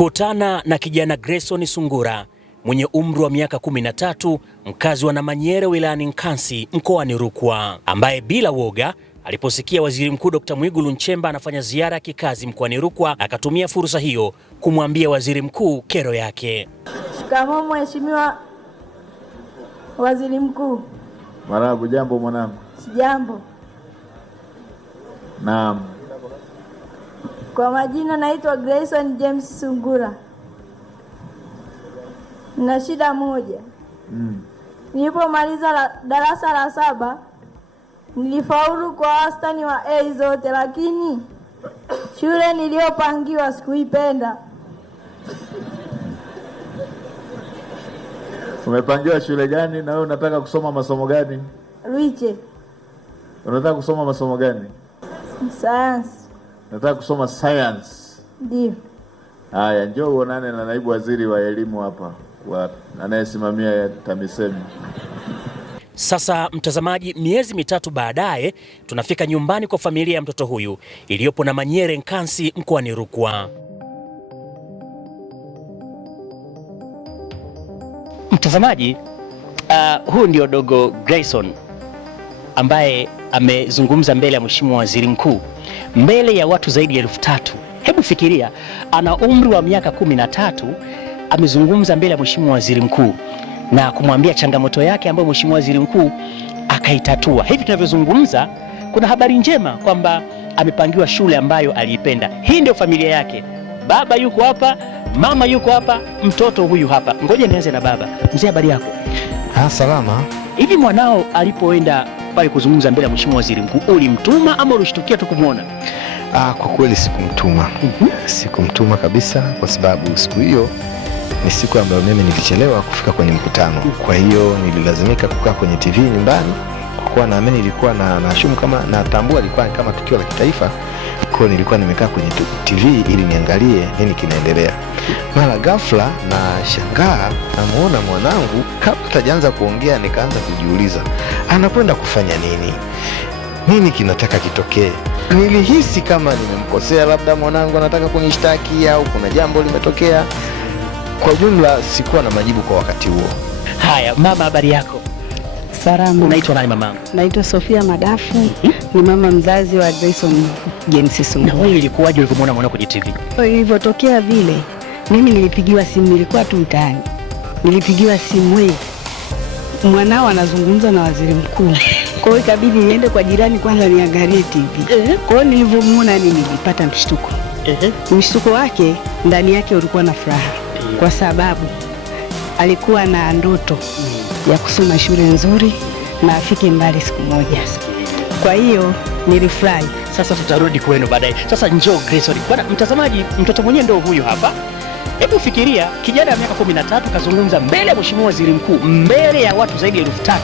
Kutana na kijana Grayson Sungura mwenye umri wa miaka 13, mkazi wa Namanyere wilayani Nkasi mkoani Rukwa, ambaye bila woga aliposikia Waziri Mkuu Dr. Mwigulu Nchemba anafanya ziara ya kikazi mkoani Rukwa, akatumia fursa hiyo kumwambia Waziri Mkuu kero yake. Shikamoo Mheshimiwa Waziri Mkuu. Marabu, jambo mwanangu. Sijambo. Naam. Kwa majina naitwa Grayson James Sungura. Na shida moja. Nilipomaliza darasa la 7 nilifaulu kwa wastani wa A zote, lakini shule niliyopangiwa sikuipenda. Umepangiwa shule gani na wewe unataka kusoma masomo gani? Ruiche. Unataka kusoma masomo gani? Science. Nataka kusoma science. Ndio. Haya, njoo uonane na naibu waziri wa elimu hapa anayesimamia TAMISEMI. Sasa mtazamaji, miezi mitatu baadaye tunafika nyumbani kwa familia ya mtoto huyu iliyopo Namanyere Nkasi mkoani Rukwa. Mtazamaji, huu ndio dogo Grayson ambaye amezungumza mbele ya Mheshimiwa Waziri Mkuu, mbele ya watu zaidi ya 3000. Hebu fikiria, ana umri wa miaka 13, amezungumza mbele ya Mheshimiwa Waziri Mkuu na kumwambia changamoto yake ambayo Mheshimiwa Waziri Mkuu akaitatua. Hivi tunavyozungumza, kuna habari njema kwamba amepangiwa shule ambayo aliipenda. Hii ndio familia yake. Baba yuko hapa, mama yuko hapa, mtoto huyu hapa. Ngoja nianze na baba. Mzee, habari yako? Salama. Hivi mwanao alipoenda pale kuzungumza mbele ya Mheshimiwa Waziri Mkuu, ulimtuma ama ulishtukia tu kumuona? Kwa kweli sikumtuma. Sikumtuma kabisa, kwa sababu siku hiyo ni siku ambayo mimi nilichelewa kufika kwenye mkutano. Kwa hiyo nililazimika kukaa kwenye TV nyumbani, kwa kuwa naamini ilikuwa na shumu kama natambua ilikuwa kama tukio la kitaifa. Kwa hiyo nilikuwa nimekaa kwenye TV ili niangalie nini kinaendelea. Mara ghafla na shangaa namuona mwanangu, kabla hajaanza kuongea nikaanza kujiuliza anakwenda kufanya nini? Nini kinataka kitokee? Nilihisi kama nimemkosea, labda mwanangu anataka kunishtaki au kuna jambo limetokea. Kwa jumla sikuwa na majibu kwa wakati huo. Haya, mama, habari yako? Salama. Unaitwa nani mama? Naitwa Sofia Madafu. Ni mama mzazi wa Grayson James Sungura. Na wewe ilikuwaje ulipomwona mwanao kwenye TV? Ilivyotokea vile, mimi nilipigiwa simu, nilikuwa tu mtaani. Nilipigiwa simu, wewe mwanao anazungumza na Waziri Mkuu. Kwa hiyo ikabidi niende kwa jirani kwanza niangalie TV. Kwa hiyo nilivyomuona nilipata mshtuko. Mshtuko wake ndani yake ulikuwa na furaha, kwa sababu alikuwa na ndoto ya kusoma shule nzuri na afike mbali siku moja. Kwa hiyo nilifurahi. Sasa tutarudi kwenu baadaye. Sasa njoo Grayson. Bwana mtazamaji, mtoto mwenyewe ndio huyu hapa. Hebu fikiria, kijana wa miaka 13 kazungumza mbele ya Mheshimiwa Waziri Mkuu, mbele ya watu zaidi ya 3000,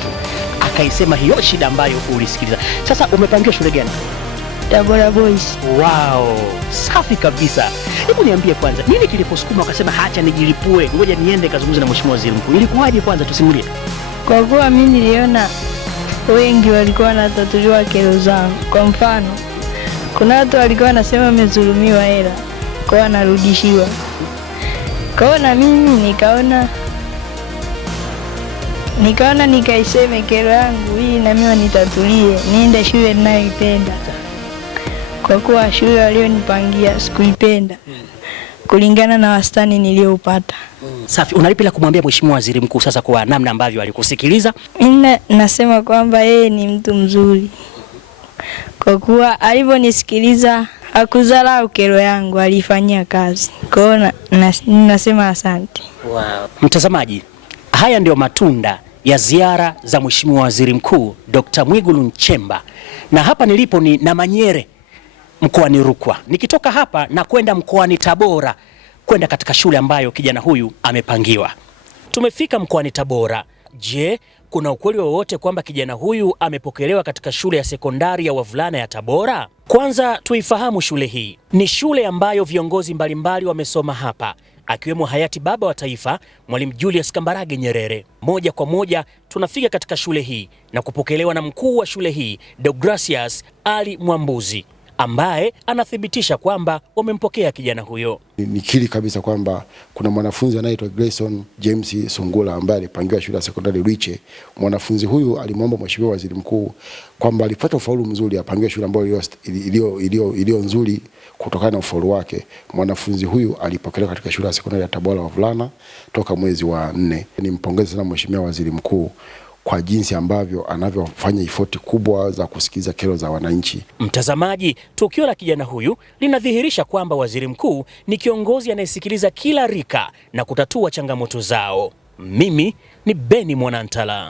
akaisema hiyo shida ambayo ulisikiliza. Sasa umepangiwa shule gani? Tabora Boys. Wow, safi kabisa. Hebu niambie kwanza, nini kiliposukuma ukasema acha nijilipue, ngoja niende kazungumza na Mheshimiwa Waziri Mkuu? Ilikuwaje kwanza, tusimulie. Kwa kuwa mimi niliona wengi walikuwa wanatatuliwa kero zao. Kwa mfano, kuna watu walikuwa wanasema wamezulumiwa hela, kwa wanarudishiwa. Kwa hiyo na mimi nikaona nikaiseme kero yangu hii na mimi nitatulie, niende shule ninayoipenda. Kwa kuwa shule walionipangia sikuipenda kulingana na wastani nilioupata. Safi. Unalipi la kumwambia Mheshimiwa Waziri Mkuu sasa kwa namna ambavyo alikusikiliza? Mimi nasema kwamba yeye ni mtu mzuri, kwa kuwa alivyonisikiliza hakudharau kero yangu, alifanyia kazi. Kwa hiyo nasema asante. Wow. Mtazamaji, haya ndio matunda ya ziara za Mheshimiwa Waziri Mkuu Dr. Mwigulu Nchemba, na hapa nilipo ni Namanyere mkoani Rukwa. Nikitoka hapa na kwenda mkoani Tabora kwenda katika shule ambayo kijana huyu amepangiwa. Tumefika mkoani Tabora. Je, kuna ukweli wowote kwamba kijana huyu amepokelewa katika shule ya sekondari ya wavulana ya Tabora? Kwanza tuifahamu shule hii. Ni shule ambayo viongozi mbalimbali wamesoma hapa, akiwemo hayati baba wa taifa Mwalimu Julius Kambarage Nyerere. Moja kwa moja tunafika katika shule hii na kupokelewa na mkuu wa shule hii Deogratius Ali Mwambuzi, ambaye anathibitisha kwamba wamempokea kijana huyo. Nikiri kabisa kwamba kuna mwanafunzi anaitwa Grayson James Sungula ambaye alipangiwa shule ya sekondari Rwiche. Mwanafunzi huyu alimwomba Mheshimiwa Waziri Mkuu kwamba alipata ufaulu mzuri apangiwe shule ambayo iliyo nzuri. Kutokana na ufaulu wake, mwanafunzi huyu alipokelewa katika shule ya sekondari ya Tabora wavulana toka mwezi wa 4. Nimpongeze sana Mheshimiwa Waziri Mkuu kwa jinsi ambavyo anavyofanya ifoti kubwa za kusikiza kero za wananchi. Mtazamaji, tukio la kijana huyu linadhihirisha kwamba Waziri Mkuu ni kiongozi anayesikiliza kila rika na kutatua changamoto zao. Mimi ni Beni Mwanantala.